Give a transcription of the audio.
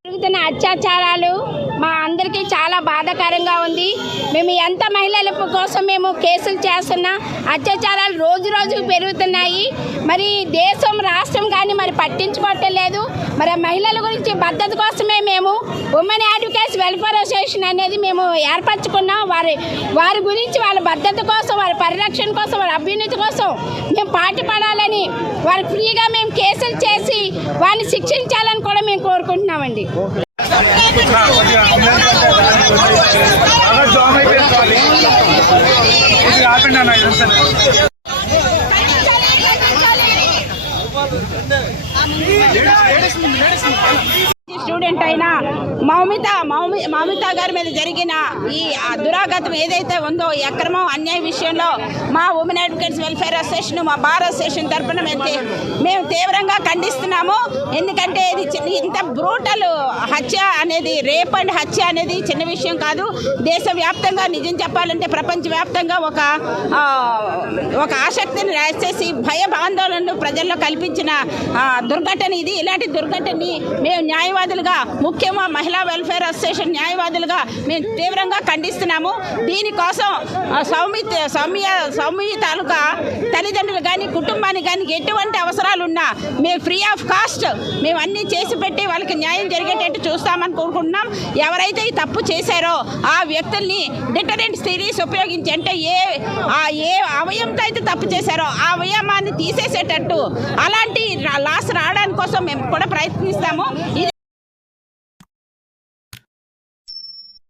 జరుగుతున్న అత్యాచారాలు మా అందరికీ చాలా బాధాకరంగా ఉంది. మేము ఎంత మహిళల కోసం మేము కేసులు చేస్తున్నా అత్యాచారాలు రోజు రోజుకు పెరుగుతున్నాయి. మరి దేశం రాష్ట్రం కానీ మరి పట్టించుకోవటం లేదు. మరి మహిళల గురించి భద్రత కోసమే మేము ఉమెన్ అడ్వకేట్స్ వెల్ఫేర్ అసోసియేషన్ అనేది మేము ఏర్పరచుకున్నాం. వారి వారి గురించి వాళ్ళ భద్రత కోసం వారి పరిరక్షణ కోసం వారి అభ్యున్నతి కోసం మేము పాటుపడాలని వారికి ఫ్రీగా మేము కేసులు చేసి వారిని శిక్షించాలని కూడా మేము కోరుకుంటున్నామండి. బాగా జామ్ అయిపోయింది ఇది ఆపండి అన్న ఇదంతా లేడీస్ ముందు లేడీస్ ముందు స్టూడెంట్ అయినా మౌమిత మౌమి మౌమిత గారి మీద జరిగిన ఈ దురాగతం ఏదైతే ఉందో ఈ అక్రమం అన్యాయ విషయంలో మా ఉమెన్ అడ్వకేట్స్ వెల్ఫేర్ అసోసియేషన్ మా బార్ అసోసియేషన్ తరఫున మేము మేము తీవ్రంగా ఖండిస్తున్నాము. ఎందుకంటే ఇది ఇంత బ్రూటల్ హత్య అనేది రేప్ అండ్ హత్య అనేది చిన్న విషయం కాదు. దేశవ్యాప్తంగా నిజం చెప్పాలంటే ప్రపంచవ్యాప్తంగా ఒక ఒక ఆసక్తిని రాసేసి భయ ఆందోళనలు ప్రజల్లో కల్పించిన దుర్ఘటన ఇది. ఇలాంటి దుర్ఘటనని మేము న్యాయవాదులుగా ముఖ్యంగా మహిళా వెల్ఫేర్ అసోసియేషన్ న్యాయవాదులుగా మేము తీవ్రంగా ఖండిస్తున్నాము. దీనికోసం సౌమ్య సౌమ్య సౌమ్య తాలూకా తల్లిదండ్రులు కానీ కుటుంబానికి కానీ ఎటువంటి అవసరాలు ఉన్నా మేము ఫ్రీ ఆఫ్ కాస్ట్ మేము అన్నీ చేసి పెట్టి వాళ్ళకి న్యాయం జరిగేటట్టు చూస్తామని కోరుకుంటున్నాం. ఎవరైతే ఈ తప్పు చేశారో ఆ వ్యక్తుల్ని డిటరెంట్ సిరీస్ ఉపయోగించి అంటే ఏ ఆ ఏ అవయంతో అయితే తప్పు చేశారో ఆ అవయవాన్ని తీసేసేటట్టు అలాంటి లాస్ రావడానికి కోసం మేము కూడా ప్రయత్నిస్తాము.